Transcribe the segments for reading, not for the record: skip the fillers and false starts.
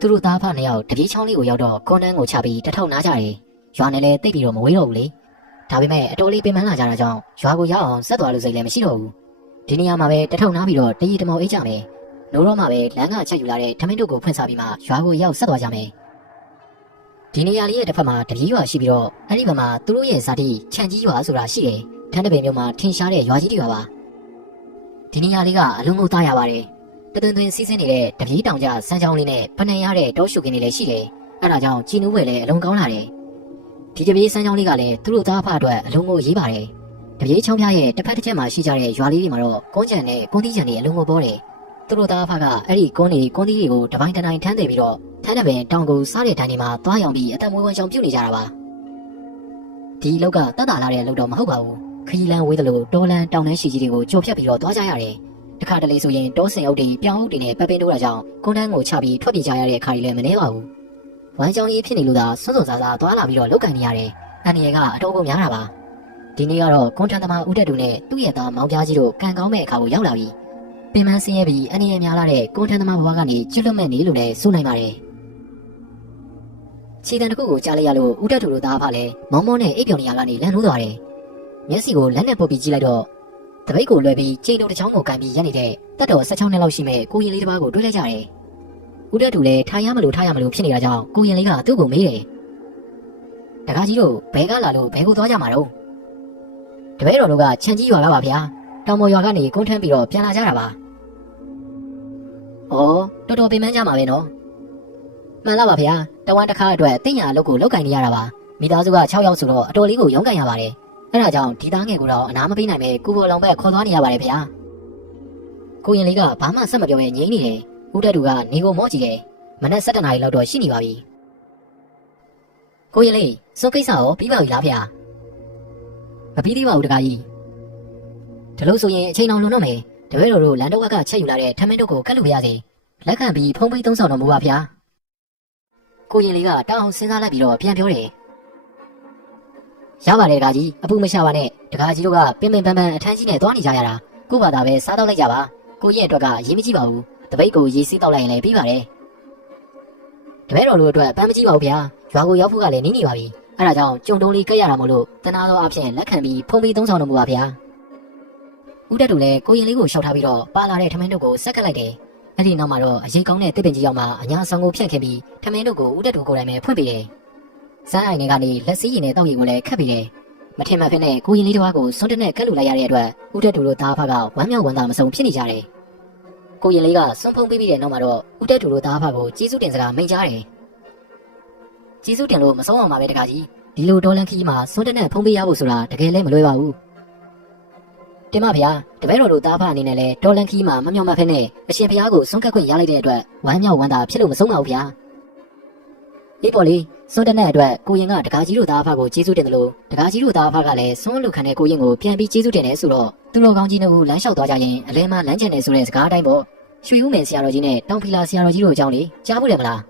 သူတို့သားဖနှစ်ယောက်တပြေးချောင်းလေးကိုရောက်တော့ကွန်တန်းကိုချပြီးတထုံနားကြတယ်ရွာနဲ့လည်းတိတ်ပြီးတော့မဝေးတော့ဘူးလေဒါပေမဲ့အတော်လေးပင်ပန်းလာကြတာကြောင့်ရွာကိုရောက်အောင်ဆက်သွားလို့စိတ်လည်းမရှိတော့ဘူးဒီနေရာမှာပဲတထုံနားပြီးတော့တရီတမောအိတ်ကြမယ်နိုးတော့မှပဲလမ်းကချက်ယူလာတဲ့ထမင်းတို့ကိုဖွင့်စားပြီးမှရွာကိုရောက်ဆက်သွားကြမယ်ဒီနေရာလေးရဲ့တစ်ဖက်မှာတပြေးရွာရှိပြီးတော့အဲ့ဒီဘက်မှာသူတို့ရဲ့ဇာတိခြံကြီးရွာဆိုတာရှိတယ်ထန်းတပင်မျိုးမှာထင်ရှားတဲ့ရွာကြီးတွေပါဒီနေရာလေးကအလုံးလုံးသားရပါတယ်တသွင်သွင်စီးဆင်းနေတဲ့တပြေးတောင်ကျစမ်းချောင်းလေးနဲ့ဖနှံရတဲ့တောရှုခင်းတွေလည်းရှိတယ်အဲ့ဒါကြောင့်ကြည်နူးဝဲလည်းအလုံးကောင်းလာတယ်ဒီတပြေးစမ်းချောင်းလေးကလည်းသူတို့သားဖအတွက်အလုံးကိုရေးပါတယ်တပြေးချောင်းပြရဲ့တစ်ဖက်တစ်ချက်မှာရှိကြတဲ့ရွာလေးတွေမှာတော့ကွန်းချံနဲ့ကွန်းသီးချံတွေအလုံးကိုပေါ်တယ်သူတို့သားဖကအဲ့ဒီကွန်းတွေကွန်းသီးတွေကိုတပိုင်းတနိုင်ထမ်းတယ်ပြီးတော့ထမ်းတဲ့ပင်တောင်ကိုစားတဲ့တိုင်းတွေမှာသွားရောင်ပြီးအသက်မွေးဝမ်းချောင်းပြုတ်နေကြတာပါဒီလောက်ကတတ်တာလာတဲ့လောက်တော့မဟုတ်ပါဘူးခရီးလန်းဝေးသလိုတောလန်းတောင်တန်းရှိကြီးတွေကိုကြော်ဖြတ်ပြီးတော့သွားကြရတယ်တခါတလေဆိုရင်တောစင်အုပ်တွေပြောင်းအုပ်တွေနဲ့ပတ်ပင်းတိုးတာကြောင့်ကွန်းတန်းကိုချပြီးထွက်ပြေးကြရတဲ့အခါတွေလည်းမနှဲပါဘူးဝမ်းချောင်းကြီးဖြစ်နေလို့သာစွန့်စွန့်စားစားသွားလာပြီးတော့လောက်ကန်နေရတယ်အန်ဒီရဲ့ကအတော်ကိုများတာပါဒီနေ့ကတော့ကွန်ထန်သမားဦးတက်တူနဲ့သူ့ရဲ့သားမောင်ပြားကြီးတို့ကန်ကောင်းမဲ့အခါကိုရောက်လာပြီပင်မဆင်းရဲပြီးအန်ဒီရဲ့များလာတဲ့ကွန်ထန်သမားဘဝကနေကျွတ်လွတ်မဲ့နေလို့လည်းစိုးနိုင်ပါတယ်ခြေတံတစ်ခုကိုကြားလိုက်ရလို့ဦးတက်တူတို့သားဖလည်းမောင်းမောင်းနဲ့အိပ်ပျော်နေရကနေလန့်လို့သွားတယ်မျက်စိကိုလက်နဲ့ပုတ်ပြီးကြည့်လိုက်တော့တပိတ်ကိုလွှဲပြီးကျိန်တို့တစ်ချောင်းကိုကန်ပြီးရက်နေတဲ့တက်တော်16နှစ်လောက်ရှိမဲ့ကိုရင်လေးတစ်ပါးကိုတွေ့လိုက်ကြတယ်ဦးတက်တူလည်းထားရမလို့ဖြစ်နေတာကြောင့်ကိုရင်လေးကသူ့ကိုမေးတယ်တကားကြီးတို့ဘဲကလာလို့ဘဲကိုသွားကြမှာတော့တပည့်တော်တို့ကခြံကြီးရွာကပါဗျာတောင်ပေါ်ရွာကနေကုန်းထမ်းပြီးတော့ပြန်လာကြတာပါဩတော်တော်ပင်ပန်းကြမှာပဲနော်မှန်လားပါဗျာတဝမ်းတစ်ခါအတွက်တင်ညာအလုပ်ကိုလောက်ကင်နေရတာပါမိသားစုက6ယောက်ဆိုတော့အတော်လေးကိုရုန်းကန်ရပါတယ်အဲ့ဒါကြောင့်ဒီသားငယ်ကိုတော့အနာမပေးနိုင်ပဲကိုပေါ်လောင်ဘက်ခေါ်သွားနေရပါတယ်ဗျာကိုရင်လေးကဘာမှဆက်မပြောဘဲငြိမ်နေတယ်ဦးတက်တူကနေကိုမော့ကြည့်တယ်မနက်7 နာရီလောက်တော့ရှိနေပါပြီကိုရင်လေးစုပ်ကိစ္စရောပြီးပါပြီလားဗျာမပြီးသေးပါဘူးတကားကြီးဒါလို့ဆိုရင်အချိန်အောင်လွန်တော့မယ်တပည့်တော်တို့လန်တော့ကချက်ယူလာတဲ့ထမင်းတို့ကိုကတ်လို့ပြရစီလက်ခံပြီးဖုံးပေးသုံးဆောင်တော်မူပါဗျာကိုရင်လေးကတောင်းအောင်စဉ်းစားလိုက်ပြီးတော့ပြန်ပြောတယ်ရပါတယ်တကားကြီးအပူမရှာပါနဲ့တကားကြီးတို့ကပင်ပန်းအထမ်းကြီးနဲ့သွားနေကြရတာကို့ဘာသာပဲစားတော့လိုက်ကြပါကိုရဲ့အတွက်ကရေးမကြည့်ပါဘူးတပိတ်ကိုရေးစီးတော့လိုက်ရင်လည်းပြီးပါတယ်တပည့်တော်တို့အတွက်ပန်းမကြည့်ပါဘူးဗျာရွာကိုရောက်ဖို့ကလည်းနီးနေပါပြီအဲ့ဒါကြောင့်ကြုံတုံးလေးကက်ရတာမို့လို့တနာတော်အဖြစ်လက်ခံပြီးဖုံးပေးသုံးဆောင်တော်မူပါဗျာဦးတက်တူလည်းကိုရင်လေးကိုရှောက်ထားပြီးတော့ပါလာတဲ့ထမင်းတို့ကိုဆက်ကလိုက်တယ်အဲ့ဒီနောက်မှာတော့အရေးကောင်းတဲ့တစ်ပင်ကြီးရောက်မှအညာဆောင်ကိုဖြန့်ခင်ပြီးထမင်းတို့ကိုဦးတက်တူကိုယ်တိုင်ပဲဖွင့်ပေးတယ်စမ်းအိုင်တွေကနေလက်စည်းရည်နဲ့တောက်ရည်ကိုလည်းခတ်ပေးတယ်မထင်မှတ်ဖက်နဲ့ကိုရင်လေးတစ်ပါးကိုစွန့်တက်နဲ့ကက်လူလိုက်ရတဲ့အတွက်ဦးတက်တူတို့သားဖကဝမ်းမြောက်ဝမ်းသာမဆုံးဖြစ်နေကြတယ်ကိုရင်လေးကစွန့်ဖုံးပေးပြီးတဲ့နောက်မှာတော့ဦးတက်တူတို့သားဖကိုကျေးဇူးတင်စကားမိန့်ကြားတယ်ကျေးဇူးတင်လို့မဆုံးအောင်ပါပဲတကားကြီးဒီလိုဒေါ်လန်ခီမှာစွန့်တက်နဲ့ဖုံးပေးရဖို့ဆိုတာတကယ်လည်းမလွယ်ပါဘူးတင်ပါဗျာတပည့်တော်တို့သားဖအနေနဲ့လည်းဒေါ်လန်ခီမှာမမြောက်မဖက်နဲ့အရှင်ဘုရားကိုစွန့်ကပ်ခွင့်ရလိုက်တဲ့အတွက်ဝမ်းမြောက်ဝမ်းသာဖြစ်လို့မဆုံးပါဘူးဗျာဒီပေါ်လေးစွန့်တက်တဲ့အတွက်ကိုရင်ကတကားကြီးတို့သားဖကိုကျေးဇူးတင်တယ်လို့တကားကြီးတို့သားဖကလည်းစွန့်လူခံတဲ့ကိုရင်ကိုပြန်ပြီးကျေးဇူးတင်တယ်ဆိုတော့သူတော်ကောင်းကြီးတို့လမ်းလျှောက်သွားကြရင်အလဲမလမ်းကျန်တယ်ဆိုတဲ့စကားအတိုင်းပေါ့ရွှေဦးမယ်ဆရာတော်ကြီးနဲ့တောင်ဖီလာဆရာတော်ကြီးတို့အကြောင်းလေးကြားဘူးတယ်မလား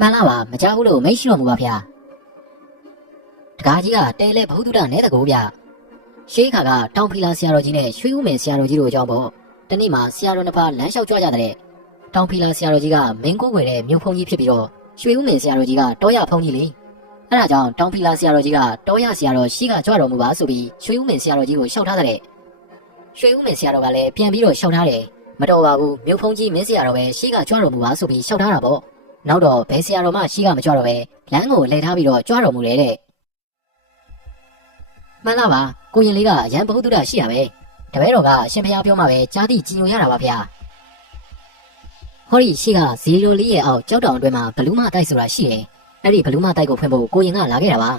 မှန်လားပါမကြားဘူးလို့မိတ်ရှိတော်မူပါဗျာတကားကြီးကတဲလဲဘုဒ္ဓနဲ့တကူဗျရှေးခါကတောင်ဖီလာဆရာတော်ကြီးနဲ့ရွှေဦးမယ်ဆရာတော်ကြီးတို့အကြောင်းပေါ့တနေ့မှာဆရာတော်နှစ်ပါးလမ်းလျှောက်ကြွကြတဲ့တောင်ဖီလာဆရာတော်ကြီးကမင်းကိုွယ်တဲ့မြို့ဖုံကြီးဖြစ်ပြီးတော့ရွှေဦးမယ်ဆရာတော်ကြီးကတောရဖုံကြီးလေအဲ့ဒါကြောင့်တောင်ဖီလာဆရာတော်ကြီးကတောရဆရာတော်ရှိကကြွတော်မူပါဆိုပြီးရွှေဦးမယ်ဆရာတော်ကြီးကိုလျှောက်ထားတဲ့ရွှေဦးမယ်ဆရာတော်ကလည်းပြန်ပြီးတော့လျှောက်ထားတယ်မတော်ပါဘူးမြို့ဖုံကြီးမင်းဆရာတော်ပဲရှိကကြွတော်မူပါဆိုပြီးလျှောက်ထားတာပေါ့နောက်တော့ဘယ်ဆရာတော်မှရှိကမကြွတော့ပဲလမ်းကိုလဲထားပြီးတော့ကြွတော်မူတယ်တဲ့မှန်လားပါကိုရင်လေးကအရန်ဘုဒ္ဓရှိရပဲတပည့်တော်ကအရှင်ဘုရားပြောမှပဲကြားသိကြည်ညိုရတာပါဗျာဟောဒီရှိက04ရဲ့အောက်ကြောက်တောင်အတွင်းမှာဘလူးမတိုက်ဆိုတာရှိတယ်အဲ့ဒီဘလူးမတိုက်ကိုဖွင့်ဖို့ကိုရင်ကလာခဲ့တာပါ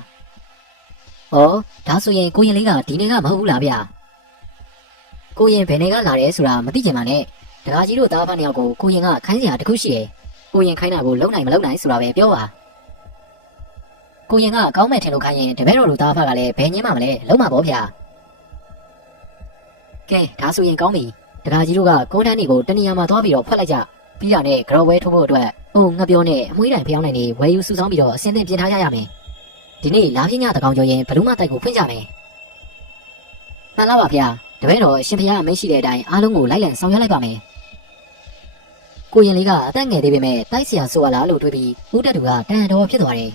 ဩဒါဆိုရင်ကိုရင်လေးကဒီနေ့ကမဟုတ်ဘူးလားဗျာကိုရင်ဘယ်နေကလာတယ်ဆိုတာမသိကြပါနဲ့တကားကြီးတို့သားဖနှစ်ယောက်ကိုကိုရင်ကခိုင်းစရာတခုရှိတယ်ကိုရင်ခိုင်းတာကိုလုံနိုင်မလုံနိုင်ဆိုတာပဲပြောပါကိုရင်ကကောင်းမဲ့ထင်လို့ခိုင်းရင်တပည့်တော်တို့သားဖကလည်းဘယ်ညင်းမှမလဲလုံးမှာပေါ့ဗျာကဲဒါဆိုရင်ကောင်းပြီတကားကြီးတို့ကကွန်တန်းတွေကိုတနေရာမှာသွားပြီးတော့ဖတ်လိုက်ကြပြီးတာနဲ့ကြော်ဝဲထိုးဖို့အတွက်ငှက်ပြောနဲ့အမွှေးတိုင်ဖျောင်းနိုင်နေဝယ်ယူစုဆောင်းပြီးတော့အစင်းသင်းပြင်ထားကြရမယ်ဒီနေ့လာပြင်းညတကောင်ကျော်ရင်ဘလူးမတိုက်ကိုဖွင့်ကြမယ်မှန်လားပါဗျာတပည့်တော်အရှင်ဘုရားအမိန့်ရှိတဲ့အတိုင်းအားလုံးကိုလိုက်လံဆောင်ရွက်လိုက်ပါမယ် ကိုရင်လေးကအသက်ငယ်သေးပေမဲ့တိုက်ဆရာဆိုရလားလို့တွေးပြီးဦးတက်တူကတန်တော်ဖြစ်သွားတယ်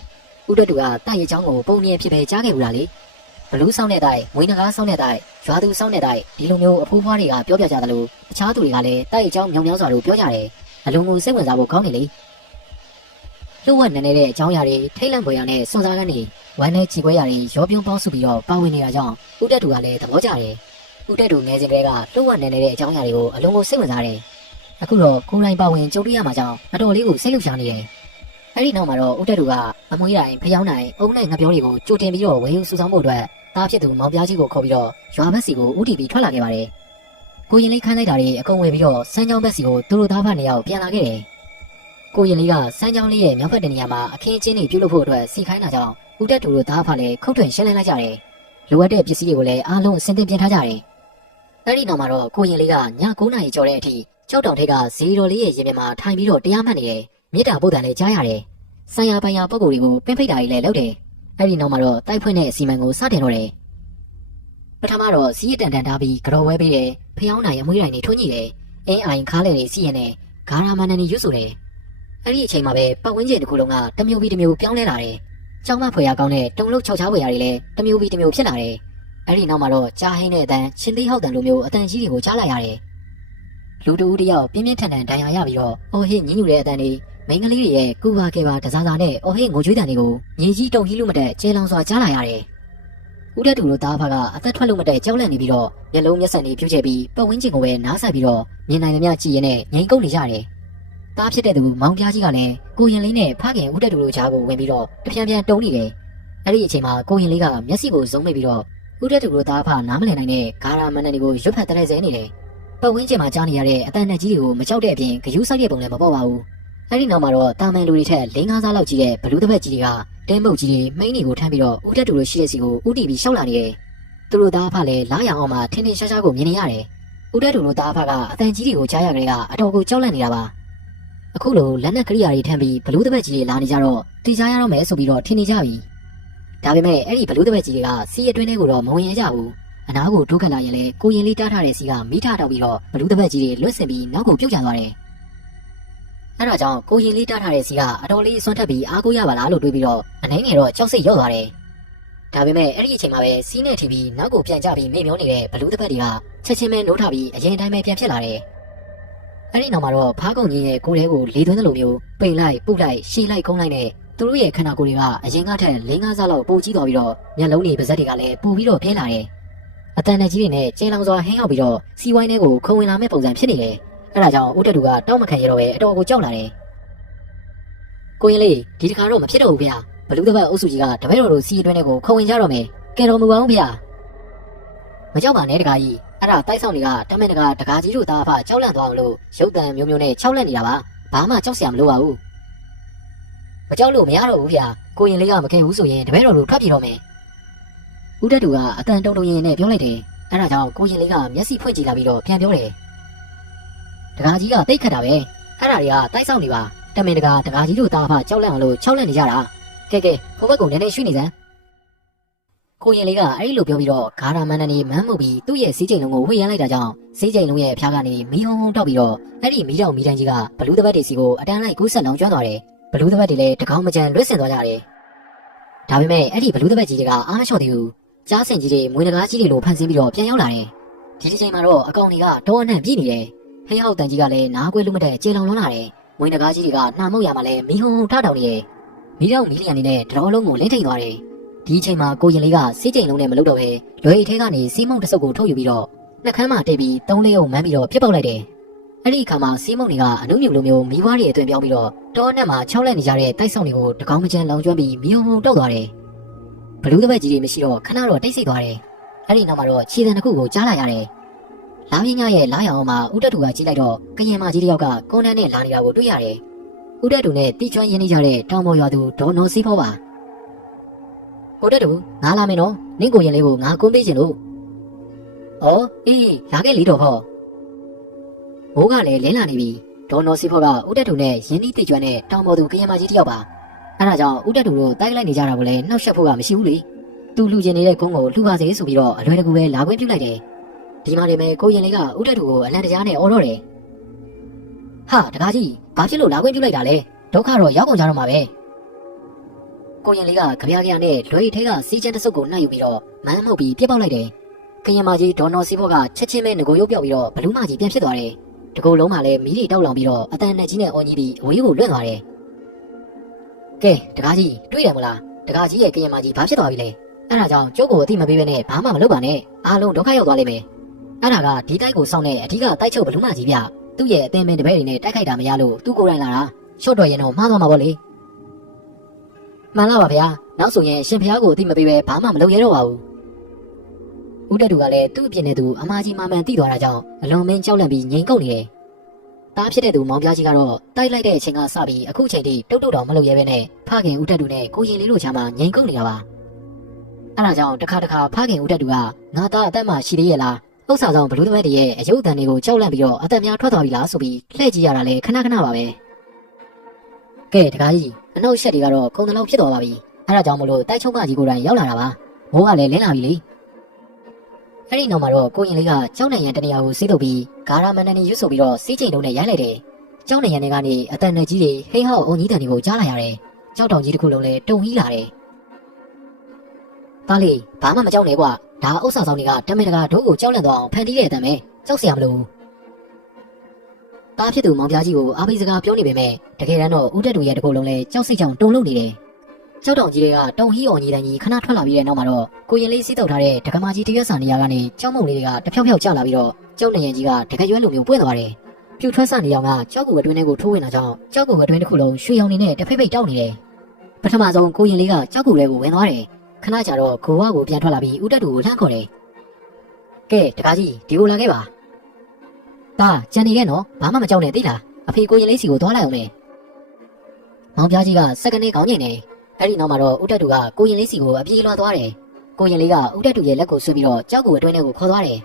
ဦးတက်တူကတိုက်ရဲ့အကြောင်းကိုပုံမြင်ဖြစ်ပဲကြားခဲ့ဘူးလားလေဘလူးဆောင်တဲ့တိုက်မွေးနဂါးဆောင်တဲ့တိုက်ရွာသူဆောင်တဲ့တိုက်ဒီလိုမျိုးအဖိုးဖွားတွေကပြောပြကြတယ်လို့တခြားသူတွေကလည်းတိုက်ရဲ့အကြောင်းမြောင်မြောင်စွာလို့ပြောကြတယ်အလုံးကိုစိတ်ဝင်စားဖို့ကောင်းနေလေလှုပ်ဝက်နေတဲ့အကြောင်းအရာတွေထိတ်လန့်ပွေရနဲ့စွန်စားကန်းနေဝမ်းနဲ့ချီခွဲရတွေရောပြုံးပေါင်းစုပြီးတော့ပါဝင်နေတာကြောင့်ဦးတက်တူကလည်းသဘောကျတယ်ဦးတက်တူငယ်စဉ်ကလေးကလှုပ်ဝက်နေတဲ့အကြောင်းအရာတွေကိုအလုံးကိုစိတ်ဝင်စားတယ်အခုတော့ကိုယ်တိုင်ပါဝင်ကြုံတွေ့ရမှာကြောင့်အတော်လေးကိုစိတ်လှုပ်ရှားနေတယ်အဲ့ဒီနောက်မှာတော့ဦးတက်တူကအမွှေးတိုင်းဖျောင်းတိုင်းအုံနဲ့ငပြောတွေကိုကြိုတင်ပြီးတော့ဝယ်ယူစုဆောင်းဖို့အတွက်တားဖြစ်သူမောင်ပြားကြီးကိုခေါ်ပြီးတော့ရွာဘက်စီကိုဦးတည်ပြီးထွက်လာခဲ့ပါတယ်ကိုရင်လေးခန်းလိုက်တာတွေအကုန်ဝယ်ပြီးတော့စမ်းချောင်းဘက်စီကိုသူတို့သားဖနေရောက်ပြန်လာခဲ့တယ်ကိုရင်လေးကစမ်းချောင်းလေးရဲ့မြောက်ဘက်တနေရာမှာအခင်းချင်းတွေပြုလုပ်ဖို့အတွက်စီခိုင်းတာကြောင့်ဦးတက်တူတို့သားဖလည်းခုတ်ထွင်ရှင်းလင်းလိုက်ကြတယ်လိုအပ်တဲ့ပစ္စည်းတွေကိုလည်းအားလုံးအစင်သင်ပြင်ထားကြတယ်အဲ့ဒီနောက်မှာတော့ကိုရင်လေးကည9 နာရီကျော်တဲ့အထိကြောက်တောင်ထိပ်ကဇီရိုလေးရဲ့ရင်ပြင်မှာထိုင်ပြီးတော့တရားမှတ်နေတယ်မြစ်တာပုတ်တန်လည်းကြားရတယ်ဆိုင်ရာပိုင်ရာပုံကိုယ်တွေကိုပင်းဖိတ်တာတွေလည်းလုပ်တယ်အဲ့ဒီနောက်မှာတော့တိုက်ဖွင့်တဲ့အစီအမံကိုစတင်တော့တယ်ပထမတော့စီးရတန်တန်ထားပြီးကြော်ဝဲပေးတယ်ဖျောင်းနိုင်အမွှေးတိုင်းတွေထွန်းညိတယ်အင်းအိုင်ခါးလဲတွေစီးရနေဂါရာမန်နန်ရွတ်ဆိုတယ်အဲ့ဒီအချိန်မှာပဲပတ်ဝန်းကျင်တစ်ခုလုံးကတမျိုးပြီးတမျိုးပြောင်းလဲလာတယ်ကြောင်မဖွယ်ရကောင်းတဲ့တုံလုံး6ချားဖွယ်ရတွေလည်းတမျိုးပြီးတမျိုးဖြစ်လာတယ်အဲ့ဒီနောက်မှာတော့ကြားဟင်းတဲ့အတန်ရှင်သေးဟောက်တန်လိုမျိုးအတန်ကြီးတွေကိုကြားလိုက်ရတယ်လူတူဦးတယောက်ပြင်းပြင်းထန်ထန်ဒဏ်ရာရပြီးတော့အော်ဟစ်ညင်ညူတဲ့အတန်တွေမိန်းကလေးတွေရဲ့ကူပါကေပါတစားစားနဲ့အော်ဟစ်ငိုကြွေးတန်တွေကိုမြေကြီးတုံကြီးလို့မတက်ကျဲလောင်စွာကြားလာရတယ်ဦးတက်တူတို့သားဖကအသက်ထွက်လို့မတက်ကြောက်လန့်နေပြီးတော့မျက်လုံးမျက်စံတွေဖြူချပြီးပတ်ဝန်းကျင်ကိုပဲနားဆက်ပြီးတော့မြင်နိုင်သမျှကြည့်ရင်းနဲ့ငိမ်ကုတ်နေကြတယ်သားဖြစ်တဲ့သူမောင်ပြားကြီးကလည်းကိုရင်လေးနဲ့ဖခင်ဦးတက်တူတို့ကြားကိုဝင်ပြီးတော့တပြန်ပြန်တုံးနေတယ်အဲ့ဒီအချိန်မှာကိုရင်လေးကမျက်စိကိုစုံမိပြီးတော့ဦးတက်တူတို့သားဖနားမလည်နိုင်တဲ့ဂါရာမန်နန်တွေကိုရွတ်ဖတ်တဲ့ဆဲနေတယ်ပတ်ဝန်းကျင်မှာကြားနေရတဲ့အတန်နဲ့ကြီးတွေကိုမကြောက်တဲ့အပြင်ဂယုစိုက်တဲ့ပုံလည်းမပေါ်ပါဘူးအဲ့ဒီနောက်မှာတော့တာမန်လူတွေထက်၄-၅ စားလောက်ကြီးတဲ့ဘလူးတစ်ဖက်ကြီးတွေကတင်းပုတ်ကြီးတွေမိန်းတွေကိုထမ်းပြီးတော့ဦးတက်တူတို့ရှိတဲ့စီကိုဦးတီပြီးရှောက်လာနေတယ်သူတို့သားဖလည်းလားရအောင်မှထင်းထင်းရှားရှားကိုမြင်နေရတယ်ဦးတက်တူတို့သားဖကအတန်ကြီးတွေကိုကြားရကြတဲ့ကအတော်ကိုကြောက်လန့်နေတာပါအခုလိုလက်နက်ကရိယာတွေထမ်းပြီးဘလူးတစ်ဖက်ကြီးတွေလာနေကြတော့တီကြားရတော့မယ်ဆိုပြီးတော့ထင်နေကြပြီဒါပေမဲ့အဲ့ဒီဘလူးတစ်ဖက်ကြီးတွေကစီးအတွင်းထဲကိုတော့မဝင်ရကြဘူးအနားကိုဒုက္ခလာရင်လေကိုရင်လေးတားထားတဲ့စီကမိထားတော့ပြီးတော့ဘလူးတစ်ဖက်ကြီးတွေလွတ်ဆင်ပြီးနောက်ကိုပြုတ်ကျသွားတယ်အဲ့ဒါကြောင့်ကိုရင်လေးတားထားတဲ့စီကအတော်လေးစွန့်ထက်ပြီးအားကိုးရပါလားလို့တွေးပြီးတော့အနှဲငယ်တော့ကြောက်စိတ်ရော့သွားတယ်ဒါပေမဲ့အဲ့ဒီအချိန်မှာပဲစီးနဲ့ထီပြီးနောက်ကိုပြန်ကျပြီးမေ့မျောနေတဲ့ဘလူးတစ်ဖက်တွေကချက်ချင်းပဲနိုးထပြီးအရင်တိုင်းပဲပြန်ဖြစ်လာတယ်အဲ့ဒီနောက်မှာတော့ဖားကုံကြီးရဲ့ကိုယ်ထဲကိုလေသွင်းသလိုမျိုးပိန်လိုက်ပုတ်လိုက်ရှည်လိုက်ကုန်းလိုက်နဲ့သူတို့ရဲ့ခန္ဓာကိုယ်တွေကအရင်ကထက်၄-၅ ဆလောက်ပိုကြီးသွားပြီးတော့မျက်လုံးတွေပါးစပ်တွေကလည်းပိုပြီးတော့ပြဲလာတယ်အတန်နဲ့ကြီးတွေနဲ့ကျင်းလောင်စွာဟင်းရောက်ပြီးတော့စီဝိုင်းတွေကိုခုံဝင်လာမဲ့ပုံစံဖြစ်နေတယ်အဲ့ဒါကြောင့်ဦးတက်တူကတောက်မခံရတော့ပဲအတော်ကိုကြောက်လာတယ်ကိုရင်လေးဒီတခါတော့မဖြစ်တော့ဘူးဗျာဘလူးတစ်ဖက်အုပ်စုကြီးကတပည့်တော်တို့စီအတွင်းတွေကိုခုံဝင်ကြတော့မယ်ကဲတော်မူပါအောင်ဗျာမကြောက်ပါနဲ့တကားကြီးအဲ့ဒါတိုက်ဆောင်တွေကတမင်တကာတကားကြီးတို့သားအဖကြောက်လန့်သွားအောင်လို့ရုပ်တံမျိုးမျိုးနဲ့ချောက်လန့်နေတာပါဘာမှကြောက်စရာမလိုပါဘူးမကြောက်လို့မရတော့ဘူးဗျာကိုရင်လေးကမခင်ဘူးဆိုရင်တပည့်တော်တို့ထွက်ပြေးတော့မယ်ဦးတက်တူကအတန်တုံတုံရင်နဲ့ပြောလိုက်တယ်အဲ့ဒါကြောင့်ကိုရင်လေးကမျက်စိဖွင့်ကြည့်လာပြီးတော့ပြန်ပြောတယ်တကားကြီးကတိတ်ခတ်တာပဲအဲ့ဒါတွေကတိုက်ဆောင်နေပါတမင်တကာတကားကြီးတို့သားအဖကြောက်လန့်အောင်လို့ချောက်လန့်နေကြတာကဲဟိုဘက်ကနည်းနည်းရွှေ့နေစမ်းကိုရင်လေးကအဲ့လိုပြောပြီးတော့ဂါရာမန်နန်နေမန်းမှုပြီးသူ့ရဲ့စီးချိန်လုံးကိုဝှေ့ရမ်းလိုက်တာကြောင့်စီးချိန်လုံးရဲ့အဖျားကနေမီးဟုံးဟုံးတောက်ပြီးတော့အဲ့ဒီမီးတောင်မီးတန်းကြီးကဘလူးတစ်ဖက်တွေစီကိုအတန်းလိုက်ကူးဆက်လောင်ကျွမ်းသွားတယ်ဘလူးတစ်ဖက်တွေလည်းတကောင်းမကြမ်းလွတ်ဆင်သွားကြတယ်ဒါပေမဲ့အဲ့ဒီဘလူးတစ်ဖက်ကြီးတွေကအားမလျှော့သေးဘူးကြားစင်ကြီးတွေမွေးနဂါးကြီးတွေလိုဖန်ဆင်းပြီးတော့ပြန်ရောက်လာတယ်ဒီတစ်ချိန်မှာတော့အကောင်တွေကတောအနှံ့ပြည့်နေတယ်ဟင်းဟောက်တန်ကြီးကလည်းနားကွဲလို့မတဲ့ကျေလောင်လွန်းလာတယ်မွေးနဂါးကြီးတွေကနှာမုတ်ရမှာလည်းမီးဟုံးဟုံးထတောင်နေတယ်မီးတောင်မီးလျံနေတဲ့တတော်လုံးကိုလင်းထိန်သွားတယ်ဒီအချိန်မှာကိုရင်လေးကစီးချိန်လုံးနဲ့မလုပ်တော့ပဲလွယ်အိတ်ထဲကနေစီးမုံတစ်စုပ်ကိုထုတ်ယူပြီးတော့နှက်ခမ်းမှာတိတ်ပြီး3 လေးအုပ်မှန်းပြီးတော့ပြစ်ပေါက်လိုက်တယ်အဲ့ဒီအခါမှာစီးမုံတွေကအနုမြုပ်လိုမျိုးမီးဝါးတွေအတွင်ပြောင်းပြီးတော့တောအနှံ့မှာချောက်လက်နေကြတဲ့တိုက်ဆောင်တွေကိုတကောင်းမကျန်းလောင်ကျွမ်းပြီးမီးဟုံးဟုံးတောက်သွားတယ်ဘလူးတစ်ဖက်ကြီးတွေမရှိတော့ခဏတော့တိတ်ဆိတ်သွားတယ်အဲ့ဒီနောက်မှာတော့ခြေတံတစ်ခုကိုကြားလိုက်ရတယ်လာမင်းညရဲ့လာရအောင်မှာဦးတက်တူကကြည့်လိုက်တော့ကရင်မကြီးတယောက်ကကွန်တန်းနဲ့လာနေတာကိုတွေ့ရတယ်ဦးတက်တူနဲ့တီချွမ်းရင်းနေကြတဲ့တောင်ပေါ်ရွာသူဒေါ်နော်စီးဖောပါဟိုတက်တူငါလာမင်းနော်နင့်ကိုရင်လေးကိုငါကွန်းပေးခြင်းလို့ဩအေးလာခဲ့လေတော့ဟောမိုးကလည်းလင်းလာနေပြီဒေါ်နော်စီးဖောကဦးတက်တူနဲ့ရင်းနှီးတီချွမ်းနဲ့တောင်ပေါ်သူကရင်မကြီးတယောက်ပါအဲ့ဒါကြောင့်ဦးတက်တူတို့တိုက်လိုက်နေကြတာကိုလည်းနှောက်ယှက်ဖို့ကမရှိဘူးလေသူလူကျင်နေတဲ့ကုန်းကိုလှူပါစေဆိုပြီးတော့အလွယ်တကူပဲလာခွင့်ပြုလိုက်တယ်ဒီမှာနေမဲ့ကိုရင်လေးကဦးတက်တူကိုအလန့်တကြားနဲ့အော်တော့တယ်ဟ ဟာတကားကြီးဘာဖြစ်လို့လာခွင့်ပြုလိုက်တာလဲဒုက္ခတော့ရောက်ကုန်ကြတော့မှာပဲကိုရင်လေးကကြပြားကြနဲ့လွယ်ထဲကစီးချမ်းတစ်စုပ်ကိုနှိုက်ယူပြီးတော့မန်းမှုတ်ပြီးပြစ်ပေါက်လိုက်တယ်ကရင်မကြီးဒေါ်နော်စီဘော့ကချက်ချင်းပဲငကိုရုပ်ပြောက်ပြီးတော့ဘလူးမကြီးပြန်ဖြစ်သွားတယ်တကူလုံးမှလည်းမီးတွေတောက်လောင်ပြီးတော့အတန်နဲ့ကြီးနဲ့အော်ကြီးပြီးအဝေးကိုလွင့်သွားတယ်ကဲတကားကြီးတွေ့တယ်မလားတကားကြီးရဲ့ကရင်မကြီးဘာဖြစ်သွားပြီလဲအဲ့ဒါကြောင့်ကျုပ်ကိုအတိမပေးဘဲနဲ့ဘာမှမလုပ်ပါနဲ့အားလုံးဒုက္ခရောက်သွားလိမ့်မယ်အဲ့ဒါကဒီတိုက်ကိုစောင့်တဲ့အဓိကတိုက်ချုပ်ဘလူးမကြီးဗျသူ့ရဲ့အသင်ပင်တပည့်တွေနဲ့တိုက်ခိုက်တာမရလို့သူ့ကိုယ်တိုင်လာတာရှော့တော်ရင်တော့မှားသွားမှာပေါ့လေမှန်လားပါဗျာနောက်ဆိုရင်ရှင်ဖျားကိုအတိမပေးဘဲဘာမှမလုပ်ရတော့ပါဘူးဦးတက်တူကလည်းသူ့အပြစ်နဲ့သူအမားကြီးမှန်မှန်သိသွားတာကြောင့်အလွန်မင်းကြောက်လန့်ပြီးငြိမ်ကုန်နေတယ်တားဖြစ်တဲ့သူမောင်ပြားကြီးကတော့တိုက်လိုက်တဲ့အချိန်ကစပြီးအခုချိန်ထိတုတ်တော့မလုပ်ရဲဘဲနဲ့ဖခင်ဦးတက်တူနဲ့ကိုရင်လေးတို့ချာမှငြိမ်ကုန်နေတာပါအဲ့ဒါကြောင့်တစ်ခါဖခင်ဦးတက်တူကငါသားအသက်မှရှိသေးရဲ့လားဥစ္စာဆောင်ဘလူးသမက်တွေရဲ့အယုတ်တန်တွေကိုကြောက်လန့်ပြီးတော့အသက်များထွက်သွားပြီလားဆိုပြီးလှည့်ကြည့်ရတာလေခဏပါပဲကဲတကားကြီးအနောက်ရှက်တွေကတော့ခုံတလောက်ဖြစ်သွားပါပြီအဲ့ဒါကြောင့်မလို့တိုက်ချုံမကြီးကိုယ်တိုင်ရောက်လာတာပါမိုးကလည်းလင်းလာပြီလေအဲ့ဒီနောက်မှာတော့ကိုရင်လေးကကျောင်းနိုင်ရန်တနေရာကိုစီးထုတ်ပြီးဂါရမန်နန်နီရွတ်ဆိုပြီးတော့စီးချိန်တုံးနဲ့ရိုက်လိုက်တယ်ကျောင်းနိုင်ရန်တွေကနေအတန်နဲ့ကြီးတွေဟိဟောက်အုံကြီးတန်တွေကိုကြားလိုက်ရတယ်ကျောက်တောင်ကြီးတစ်ခုလုံးလည်းတုံကြီးလာတယ်သားလေးဘာမှမကြောက်နဲ့ကွာဒါဥစ္စာဆောင်တွေကတမင်တကာဒိုးကိုကြောက်လန့်သွားအောင်ဖန်တီးတဲ့အတန်ပဲကြောက်စရာမလိုတားဖြစ်သူမောင်ပြားကြီးကိုအားပေးစကားပြောနေပေမဲ့တကယ်တမ်းတော့ဦးတက်တူရဲ့တကူလုံးလည်းကြောက်စိတ်ကြောင့်တုန်လှုပ်နေတယ်ကျောက်တောင်ကြီးတွေကတုံဟီအောင်ကြီးတန်းကြီးခဏထွက်လာပြီးတဲ့နောက်မှာတော့ကိုရင်လေးစီးတုပ်ထားတဲ့ဒကမာကြီးတရွက်စာနေရာကနေကျောက်မုံလေးတွေကတဖြောက်ဖြောက်ကျလာပြီးတော့ကျောက်နေရင်ကြီးကတကယ်ရွက်လိုမျိုးပွင့်သွားတယ်ပြူထွက်ဆနေအောင်ကကျောက်ကူအတွင်းထဲကိုထိုးဝင်လာကြောင်းကျောက်ကူအတွင်းတစ်ခုလုံးရွှေရောင်နေနဲ့တဖိတ်ဖိတ်တောက်နေတယ်ပထမဆုံးကိုရင်လေးကကျောက်ကူထဲကိုဝင်သွားတယ်ခဏကြာတော့ကိုဝါကိုပြန်ထွက်လာပြီးဦးတက်တူကိုလှမ်းခေါ်တယ်ကဲတကားကြီးဒီကိုလာခဲ့ပါတာကြံနေခဲ့နော်ဘာမှမကြောက်နဲ့သိလားအဖေကိုရင်လေးစီကိုသွားလိုက်အောင်မယ်မောင်ပြားကြီးကစက္ကနဲ့ခေါင်းငိမ့်နေအဲ့ဒီနောက်မှာတော့ဦးတက်တူကကိုရင်လေးစီကိုအပြေးလွှားသွားတယ်ကိုရင်လေးကဦးတက်တူရဲ့လက်ကိုဆွဲပြီးတော့ကြောက်ကူအတွင်းထဲကိုခေါ်သွားတယ်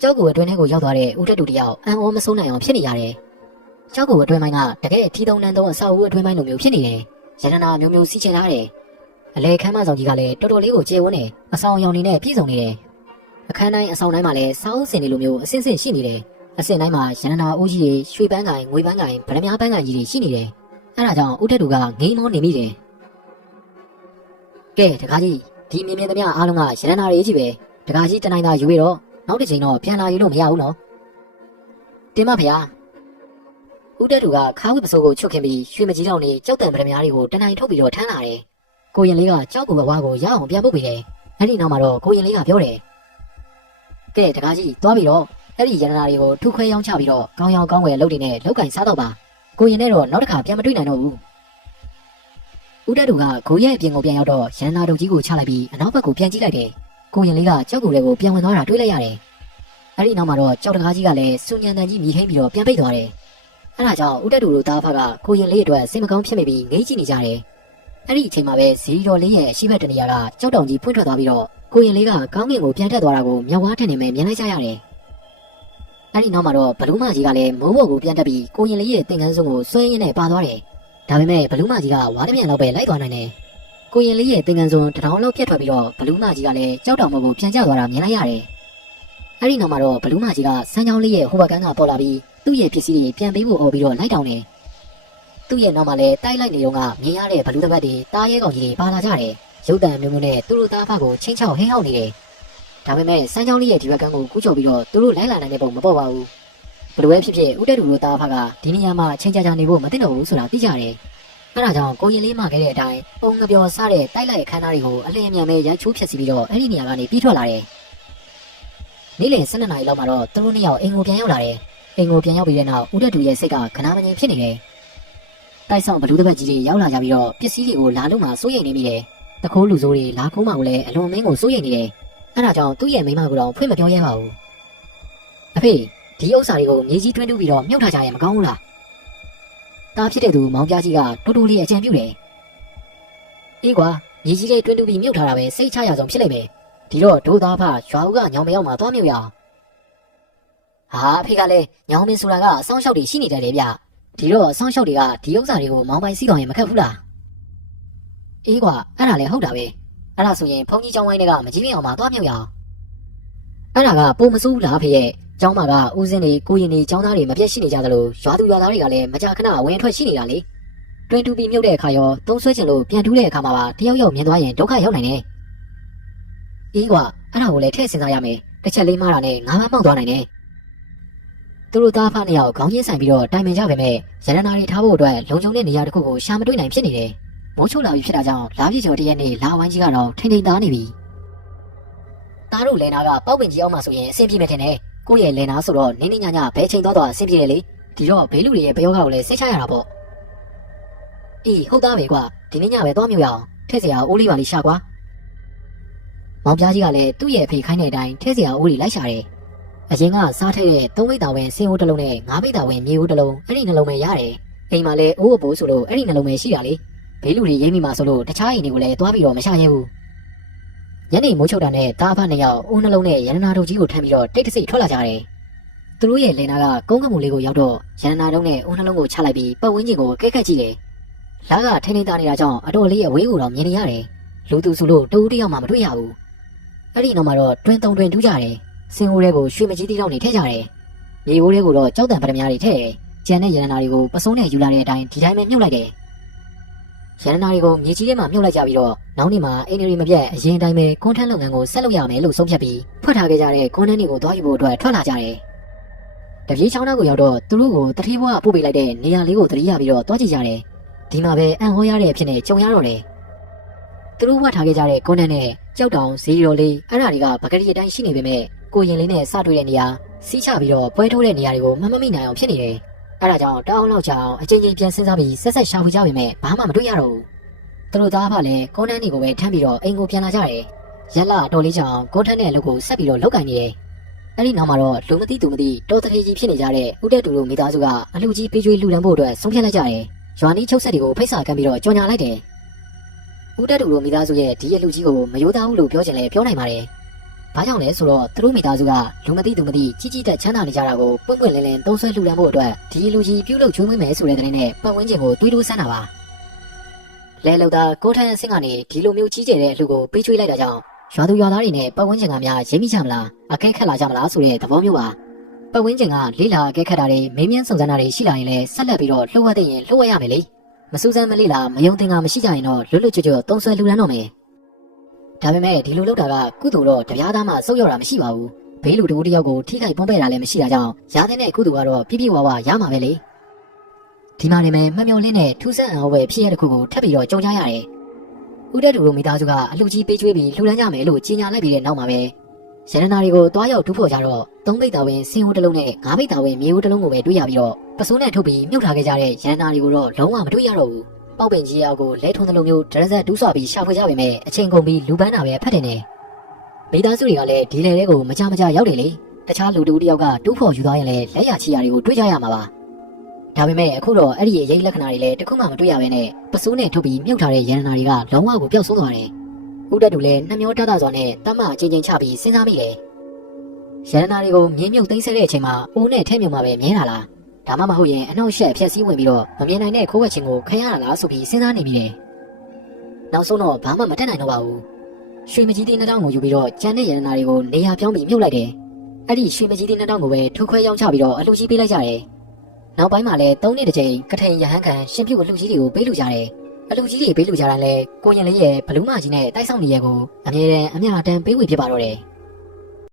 ကြောက်ကူအတွင်းထဲကိုရောက်သွားတဲ့ဦးတက်တူတယောက်အံ့ဩမဆုံးနိုင်အောင်ဖြစ်နေရတယ်ကြောက်ကူအတွင်းပိုင်းကတကယ်ထီတုံနှန်းသောအဆောက်အဦအတွင်းပိုင်းလိုမျိုးဖြစ်နေတယ်ရတနာမျိုးမျိုးစီးချင်လာတယ်အလဲခမ်းမဆောင်ကြီးကလည်းတော်တော်လေးကိုကျေဝန်းနေအဆောင်ရောင်နေနဲ့ပြည့်စုံနေတယ်အခန်းတိုင်းအဆောင်တိုင်းမှာလည်းစောင်းစင်တွေလိုမျိုးအစင်းစင်ရှိနေတယ်အစင်တိုင်းမှာရတနာအိုးကြီးတွေရွှေပန်းကိုင်ငွေပန်းကိုင်ဗရမ ्या ပန်းကိုင်ကြီးတွေရှိနေတယ်အဲ့ဒါကြောင့်ဦးတက်တူကငိမ်းမောနေမိတယ်ကဲတကားကြီးဒီမြင်သမျှအားလုံးကရတနာတွေကြီးပဲတကားကြီးတနိုင်သာယူရတော့နောက်တစ်ချိန်တော့ပြန်လာယူလို့မရဘူးနော်တင်မဖေဟာဦးတက်တူကခါဝိပစိုးကိုချွတ်ခင်ပြီးရွှေမကြီးတောင်နေကြောက်တံဗရမ ्या တွေကိုတနိုင်ထုတ်ပြီးတော့ထမ်းလာတယ်ကိုရင်လေးကကြောက်ကူဘဝကိုရအောင်ပြန်ပုတ်ပေးတယ်အဲ့ဒီနောက်မှာတော့ကိုရင်လေးကပြောတယ်ကဲတကားကြီးသွားပြီးတော့အဲ့ဒီရတနာတွေကိုထုခွဲရောင်းချပြီးတော့ကောင်းရောင်ကောင်းဝယ်လုပ်နေနဲ့လောက်ကင်စားတော့ပါကိုရင်နဲ့တော့နောက်တစ်ခါပြန်မတွေ့နိုင်တော့ဘူးဦးတက်တူကကိုရဲ့အပြင်ကိုပြန်ရောက်တော့ရန်နာတုံကြီးကိုချလိုက်ပြီးအနောက်ဘက်ကိုပြန်ကြည့်လိုက်တယ်ကိုရင်လေးကကြောက်ကူတွေကိုပြန်ဝင်သွားတာတွေ့လိုက်ရတယ်အဲ့ဒီနောက်မှာတော့ကြောက်တကားကြီးကလည်းစူညံတန်ကြီးမြည်ဟိမ့်ပြီးတော့ပြန်ပိတ်သွားတယ်အဲ့ဒါကြောင့်ဦးတက်တူတို့သားဖကကိုရင်လေးအတွက်စိတ်မကောင်းဖြစ်မိပြီးငိမ့်ကြည့်နေကြတယ်အဲ့ဒီအချိန်မှာပဲဇီတော်လေးရဲ့အရှိဘက်တနေရာကကြောက်တောင်ကြီးဖွင့်ထွက်သွားပြီးတော့ကိုရင်လေးကကောင်းကင်ကိုပြန်တက်သွားတာကိုမြောက်ဝါးထင်နေမယ်မြင်လိုက်ကြရတယ်အဲ့ဒီနောက်မှာတော့ဘလူးမကြီးကလည်းမိုးဘော်ကိုပြန်တက်ပြီးကိုရင်လေးရဲ့သင်္ကန်းစုံကိုဆွဲရင်းနဲ့ပါသွားတယ်ဒါပေမဲ့ဘလူးမကြီးကဝါးတမြန်လောက်ပဲလိုက်သွားနိုင်တယ်ကိုရင်လေးရဲ့သင်္ကန်းစုံတထောင်လောက်ပြတ်ထွက်ပြီးတော့ဘလူးမကြီးကလည်းကြောက်တောင်ဘက်ကိုပြန်ကျသွားတာမြင်လိုက်ရတယ်အဲ့ဒီနောက်မှာတော့ဘလူးမကြီးကစမ်းချောင်းလေးရဲ့ဟိုဘက်ကန်းကပေါ်လာပြီးသူ့ရဲ့ပစ္စည်းတွေပြန်ပေးဖို့អော်ပြီးတော့လိုက်တောင်းတယ်သူ့ရဲ့နောက်မှာလည်းတိုက်လိုက်နေတော့ကမြင်ရတဲ့ဘလူးတစ်ပတ်တွေတားရဲကောင်ကြီးတွေပါလာကြတယ်ရုပ်တံမျိုးမျိုးနဲ့သူတို့သားဖကိုချင်းချောက်ဟင်းဟောက်နေတယ်ဒါပေမဲ့စမ်းချောင်းလေးရဲ့ဒီဘက်ကန်းကိုကူးချော်ပြီးတော့သူတို့လိုက်လာနိုင်တဲ့ပုံမပေါ်ပါဘူးဘလူးပဲဖြစ်ဖြစ်ဦးတက်တူတို့သားဖကဒီနေရာမှာချင်းချာချာနေဖို့မသိတော့ဘူးဆိုတာသိကြတယ်အဲ့ဒါကြောင့်ကိုရင်လေးမှခဲ့တဲ့အတိုင်းပုံငပြောစားတဲ့တိုက်လိုက်အခန်းသားတွေကိုအလင်းအမြန်ပဲရိုက်ချိုးဖျက်ဆီးပြီးတော့အဲ့ဒီနေရာကနေပြီးထွက်လာတယ်နေ့လယ်12နာရီလောက်မှာတော့သူတို့နှစ်ယောက်အိမ်ကိုပြန်ရောက်လာတယ်အိမ်ကိုပြန်ရောက်ပြီးတဲ့နောက်ဦးတက်တူရဲ့စိတ်ကခဏမငြိမ်ဖြစ်နေတယ်တိုက်ဆောင်ဘလူးတစ်ပတ်ကြီးတွေရောက်လာကြပြီးတော့ပစ္စည်းတွေကိုလာလို့မှစိုးရိမ်နေမိတယ်တခိုးလူဆိုးတွေလာခိုးမှကိုလည်းအလွန်မင်းကိုစိုးရိမ်နေတယ်အဲ့ဒါကြောင့်သူ့ရဲ့မိန်းမကတော့ဖွင့်မပြောရဲပါဘူးအဖေဒီဥစ္စာတွေကိုမြေကြီးတွင်းတူးပြီးတော့မြုပ်ထားကြရင်မကောင်းဘူးလားတားဖြစ်တဲ့သူမောင်ပြားကြီးကတူတူလေးအကြံပြုတယ်အေးကွာမြေကြီးလေးတွင်းတူးပြီးမြုပ်ထားတာပဲစိတ်ချရဆုံးဖြစ်လိမ့်မယ်ဒီတော့ဒိုးသားဖရွာဦးကညောင်မရောက်မှသွားမြုပ်ရအောင်ဟာအဖေကလည်းညောင်မင်းဆိုတာကအဆောင်ရှောက်တွေရှိနေတယ်လေဗျဒီတော့အဆောင်ရှောက်တွေကဒီဥစ္စာတွေကိုမောင်ပိုင်စီးကောင်ရင်မခက်ဘူးလားအေးကွာအဲ့ဒါလည်းဟုတ်တာပဲအဲ့ဒါဆိုရင်ဖုန်ကြီးကျောင်းဝိုင်းတွေကမကြီးမအောင်မှသွားမြုပ်ရအောင်အဲ့ဒါကပုံမစိုးဘူးလားဖေရဲ့ ကျောင်းမှာကဦးစင်းတွေကိုရင်တွေကျောင်းသားတွေမပြတ်ရှိနေကြသလိုရွာသူရွာသားတွေကလည်းမကြာခဏဝင်ထွက်ရှိနေတာလေတွင်တူပြီးမြုပ်တဲ့အခါရောသုံးဆွဲချင်လို့ပြန်တူးတဲ့အခါမှာပါတယောက်ယောက်မြင်သွားရင်ဒုက္ခရောက်နိုင်တယ်အေးကွာအဲ့ဒါကိုလည်းထည့်စဉ်းစားရမယ်တစ်ချက်လေးမှားတာနဲ့ငါးမမောက်သွားနိုင်တယ်သူတို့သားဖနှစ်ယောက်ခေါင်းချင်းဆိုင်ပြီးတော့တိုင်ပင်ကြပေမဲ့ရတနာတွေထားဖို့အတွက်လုံခြုံတဲ့နေရာတစ်ခုကိုရှာမတွေ့နိုင်ဖြစ်နေတယ်မိုးချိုးလာပြီးဖြစ်တာကြောင့်လာပြည့်ကျော်တရက်နေ့လာဝိုင်းကြီးကတော့ထိန်ထိန်သားနေပြီသားတို့လယ်နာကပေါက်ပင်ကြီးအောင်မှဆိုရင်အဆင်ပြေမယ်ထင်တယ်ကိုယ့်ရဲ့လယ်နာဆိုတော့နင်းနေညညဘဲချိန်သွားအဆင်ပြေတယ်လေဒီတော့ဘေးလူတွေရဲ့ဘယောဂကိုလည်းစိတ်ချရတာပေါ့အေးဟုတ်သားပဲကွာဒီနေ့ညပဲသွားမြို့ရအောင်ထဲစရာအိုးလေးပါလေးရှာကွာမောင်ပြားကြီးကလည်းသူ့ရဲ့ဖေခိုင်းတဲ့အတိုင်းထဲစရာအိုးလေးလိုက်ရှာတယ်အရင်ကစားထည့်တဲ့3မိတာဝင်ဆင်းအိုးတစ်လုံးနဲ့5မိတာဝင်မြေအိုးတစ်လုံးအဲ့ဒီနှလုံးပဲရတယ်အိမ်မှာလည်းအိုးအပိုးဆိုလို့အဲ့ဒီနှလုံးပဲရှိတာလေဘေးလူတွေရိမ့်မိမှာဆိုလို့တခြားအိမ်တွေကိုလည်းသွားပြီးတော့မရှာရဲဘူးညနေမိုးချုပ်တာနဲ့တားဖနှစ်ယောက်အိုးနှလုံးနဲ့ရတနာတို့ကြီးကိုထမ်းပြီးတော့တိတ်တဆိတ်ထွက်လာကြတယ်သူတို့ရဲ့လင်နာကကုန်းကမှုလေးကိုရောက်တော့ရတနာတို့နဲ့အိုးနှလုံးကိုချလိုက်ပြီးပတ်ဝန်းကျင်ကိုကဲကက်ကြည့်တယ်လာကထိန်းထိန်းသားနေတာကြောင့်အတော်လေးအဝေးကိုတော့မြင်နေရတယ်လူသူဆိုလို့တူတူတယောက်မှမတွေ့ရဘူးအဲ့ဒီနောက်မှာတော့တွင်တုံတွင်ထူးကြတယ်စင်အိုးတွေကိုရွှေမကြီးတီတောက်နေထည့်ကြတယ်မြေအိုးတွေကိုတော့ကြောက်တံပရမများတွေထည့်တယ်ကျန်တဲ့ရတနာတွေကိုပစုံးနဲ့ယူလာတဲ့အတိုင်းဒီတိုင်းပဲမြုပ်လိုက်တယ်ရတနာတွေကိုမြေကြီးထဲမှာမြုပ်လိုက်ကြပြီးတော့နောက်နေ့မှာအင်းရီမပြတ်အရင်တိုင်းပဲကွန်ထန်းလုပ်ငန်းကိုဆက်လုပ်ရမယ်လို့ဆုံးဖြတ်ပြီးဖွက်ထားခဲ့ကြတဲ့ကွန်ထန်းတွေကိုသွားယူဖို့အတွက်ထွက်လာကြတယ်တပြေးချောင်းသားကိုရောက်တော့သူတို့ကိုတတိဘွားပို့ပေးလိုက်တဲ့နေရာလေးကိုတတိယပြီးတော့တွားကြည့်ကြတယ်ဒီမှာပဲအံ့ဟောရတဲ့အဖြစ်နဲ့ကြုံရတော့တယ်သူတို့ဝတ်ထားခဲ့ကြတဲ့ကွန်ထန်းနဲ့ကြောက်တောင်ဇီရိုလေးအဲ့ဓာတွေကပကတိအတိုင်းရှိနေပေမဲ့ကိုရင်လေးနဲ့စတွေ့တဲ့နေရာစီးချပြီးတော့ပွဲထိုးတဲ့နေရာတွေကိုမမိနိုင်အောင်ဖြစ်နေတယ်အဲ့ဒါကြောင့်တောင်းလောက်ချအောင်အချိန်ချင်းပြန်စဉ်းစားပြီးဆက်ဆက်ရှာဖွေကြပေမဲ့ဘာမှမတွေ့ရတော့ဘူးသူတို့သားဖလည်းကွန်ထန်းတွေကိုပဲထမ်းပြီးတော့အိမ်ကိုပြန်လာကြတယ်ရက်လာတော်လေးချောင်းကွန်ထန်းနဲ့အလုပ်ကိုဆက်ပြီးတော့လုပ်ကင်နေတယ်အဲ့ဒီနောက်မှာတော့လူမသိသူမသိတော်တထေကြီးဖြစ်နေကြတဲ့ဦးတက်တူတို့မိသားစုကအလှကြီးပေးကျွေးလှူဒန်းဖို့အတွက်ဆုံးဖြတ်လိုက်ကြတယ်ရွာနီးချုပ်ဆက်တွေကိုဖိတ်စာကမ်းပြီးတော့ကြော်ညာလိုက်တယ်ဦးတက်တူတို့မိသားစုရဲ့ဒီအလှကြီးကိုမယိုးသားဘူးလို့ပြောချင်လဲပြောနိုင်ပါတယ်ဘာကြောင့်လဲဆိုတော့သူတို့မိသားစုကလူမသိသူမသိကြီးကြီးတက်ချမ်းသာနေကြတာကိုပွင့်ပွင့်လင်းလင်းသုံးဆွဲလှူဒန်းဖို့အတွက်ဒီလူကြီးပြုလုပ်ချိုးမွေးမယ်ဆိုတဲ့တဲ့နဲ့ပတ်ဝန်းကျင်ကိုတွေးတိုးဆန်းတာပါလဲလောက်သားကိုထန်းအဆင့်ကနေဒီလိုမျိုးကြီးကျယ်တဲ့အလှကိုပေးချွေးလိုက်တာကြောင့်ရွာသူရွာသားတွေနဲ့ပတ်ဝန်းကျင်ကများရိပ်မိကြမလားအကဲခတ်လာကြမလားဆိုတဲ့သဘောမျိုးပါပတ်ဝန်းကျင်ကလေးလာအကဲခတ်တာတွေမင်းမြန်းစုံစမ်းတာတွေရှိလာရင်လည်းဆက်လက်ပြီးတော့လှုပ်ဝက်တဲ့ရင်လှုပ်ဝက်ရမယ်လေမစူးစမ်းမလေးလာမယုံသင်္ကာမရှိကြရင်တော့လွတ်လွတ်ကျွတ်ကျွတ်သုံးဆွဲလှူဒန်းတော့မယ်ဒါပေမဲ့ဒီလိုလုပ်တာကကုသိုလ်တော့တရားသားမှစုပ်ရောက်တာမရှိပါဘူးဘေးလူတယောက်ကိုထိခိုက်ပုံးပဲ့တာလည်းမရှိတာကြောင့်ရာသင်းတဲ့ကုသိုလ်ကတော့ပြပြဝဝရမှာပဲလေဒီမှာနေမယ်မှမျောလင်းတဲ့ထူးဆန်းအောင်ပဲဖြစ်ရတဲ့ခုကိုထပ်ပြီးတော့ကြုံကြရတယ်ဦးတက်တူတို့မိသားစုကအလှကြီးပေးကျွေးပြီးလှူဒန်းကြမယ်လို့ကြေညာလိုက်ပြီးတဲ့နောက်မှာပဲရတနာတွေကိုတွားရောက်တူးဖို့ကြတော့3မိတ်တာဝင်ဆင်းဟိုးတစ်လုံးနဲ့5မိတ်တာဝင်မြေဟိုးတစ်လုံးကိုပဲတွေ့ရပြီးတော့ပစိုးနဲ့ထုတ်ပြီးမြုပ်ထားခဲ့ကြတဲ့ရတနာတွေကိုတော့လုံးဝမတွေ့ရတော့ဘူးပေါက်ပင်ကြီးအောက်ကိုလဲထုံတဲ့လိုမျိုးဒရဇက်တူးဆွပြီးရှာဖွေကြပေမဲ့အချိန်ကုန်ပြီးလူပန်းတာပဲဖတ်တယ်နေမိသားစုတွေကလည်းဒီလေတွေကိုမကြရောက်တယ်လေတခြားလူတူတယောက်ကတူးဖို့ယူသွားရင်လည်းလက်ရချီယာတွေကိုတွေ့ကြရမှာပါဒါပေမဲ့အခုတော့အဲ့ဒီရဲ့ရိပ်လက္ခဏာတွေလည်းတခုမှမတွေ့ရဘဲနဲ့ပစိုးနဲ့ထုတ်ပြီးမြုပ်ထားတဲ့ရတနာတွေကလုံးဝကိုပျောက်ဆုံးသွားတယ်ဦးတက်တူလည်းနှမျောတတ်စွာနဲ့တမအချင်းချင်းချပြီးစဉ်းစားမိတယ်ရတနာတွေကိုမြင်းမြုပ်သိမ်းဆဲတဲ့အချိန်မှာအိုးနဲ့ထဲမြုံမှာပဲမြင်လာလားဒါမှမဟုတ်ရင်အနှောက်အယှက်ဖြက်စီးဝင်ပြီးတော့မမြင်နိုင်တဲ့ခိုးဝက်ချင်းကိုခရရလားဆိုပြီးစဉ်းစားနေမိတယ်နောက်ဆုံးတော့ဘာမှမတတ်နိုင်တော့ပါဘူးရွှေမကြီးတီးနှောင်းကိုယူပြီးတော့ကျန်တဲ့ရတနာတွေကိုနေရာပြောင်းပြီးမြုပ်လိုက်တယ်အဲ့ဒီရွှေမကြီးတီးနှောင်းကိုပဲထုတ်ခွဲရောင်းချပြီးတော့အလှကြီးပေးလိုက်ကြတယ်နောက်ပိုင်းမှာလည်း3နှစ်တစ်ချိန်ကထိန်ရဟန်းခံရှင်ပြုတ်အလှကြီးတွေကိုပေးလူကြတယ်အလှကြီးတွေပေးလူကြတိုင်းလဲကိုရင်လေးရဲ့ဘလူးမကြီးနဲ့တိုက်ဆောင်နေရကိုအမြဲတမ်းအမျှအတန်းပေးဝေဖြစ်ပါတော့တယ်